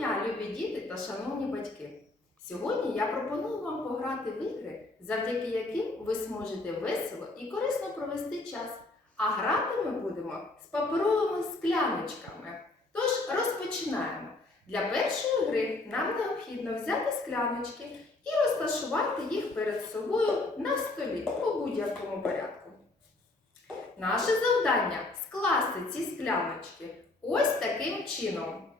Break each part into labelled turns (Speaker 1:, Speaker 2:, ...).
Speaker 1: дня, любі діти та шановні батьки! Сьогодні я пропоную вам пограти в ігри, завдяки яким ви зможете весело і корисно провести час. А грати ми будемо з паперовими скляночками. Тож розпочинаємо. Для першої гри нам необхідно взяти скляночки і розташувати їх перед собою на столі у будь-якому порядку. Наше завдання скласти ці скляночки ось таким чином.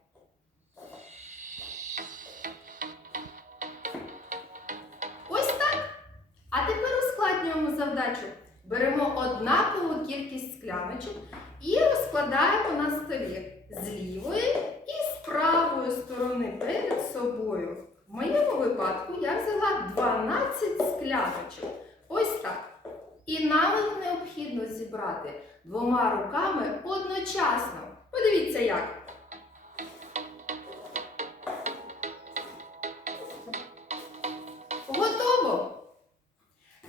Speaker 1: Ускладнюємо завдачу. Беремо однакову кількість скляночок і розкладаємо на столі з лівої і з правої сторони перед собою. В моєму випадку я взяла 12 скляночок. Ось так. І нам їх необхідно зібрати двома руками одночасно. Подивіться як.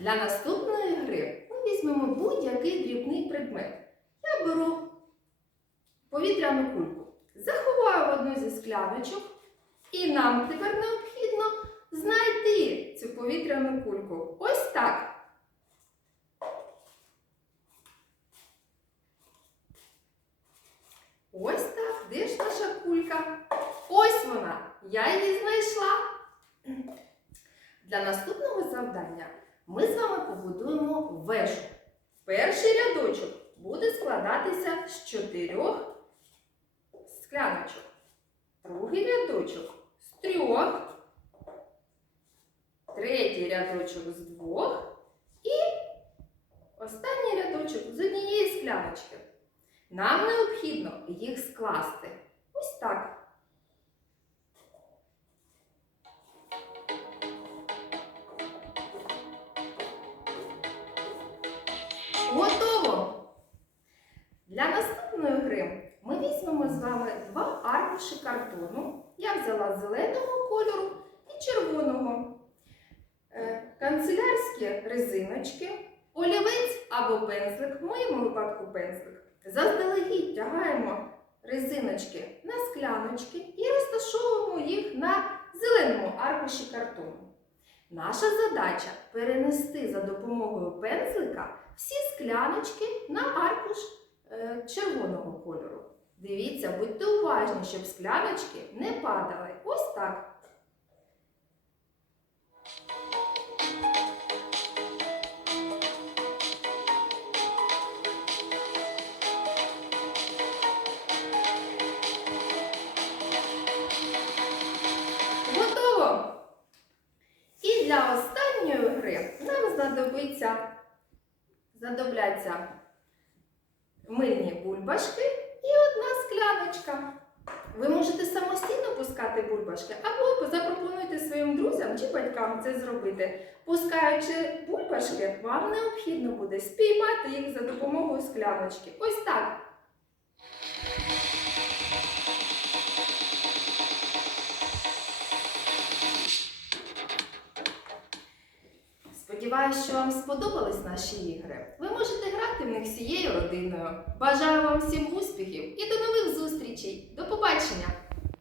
Speaker 1: Для наступної гри ми візьмемо будь-який дрібний предмет. Я беру повітряну кульку, заховаю в одну зі скляночок, і нам тепер необхідно знайти цю повітряну кульку. Ось так. Ось так. Де ж наша кулька? Ось вона. Я її знайшла. Для наступного завдання ми з вами побудуємо вежу. Перший рядочок буде складатися з чотирьох скляночок. Другий рядочок з трьох. Третій рядочок з двох. І останній рядочок з однієї скляночки. Нам необхідно їх скласти. Ось так. Готово! Для наступної гри ми візьмемо з вами два аркуші картону. Я взяла зеленого кольору і червоного. Е, Канцелярські резиночки, олівець або пензлик, в моєму випадку пензлик. Заздалегідь тягаємо резиночки на скляночки і розташовуємо їх на зеленому аркуші картону. Наша задача перенести за допомогою пензлика всі скляночки на аркуш е, червоного кольору. Дивіться, будьте уважні, щоб скляночки не падали. Ось так. Для останньої гри нам знадобиться знадобляться мильні бульбашки і одна скляночка. Ви можете самостійно пускати бульбашки, або запропонуйте своїм друзям чи батькам це зробити. Пускаючи бульбашки, вам необхідно буде спіймати їх за допомогою скляночки. Ось так. Сподіваюсь, що вам сподобались наші ігри. Ви можете грати в них всією родиною. Бажаю вам всім успіхів і до нових зустрічей. До побачення!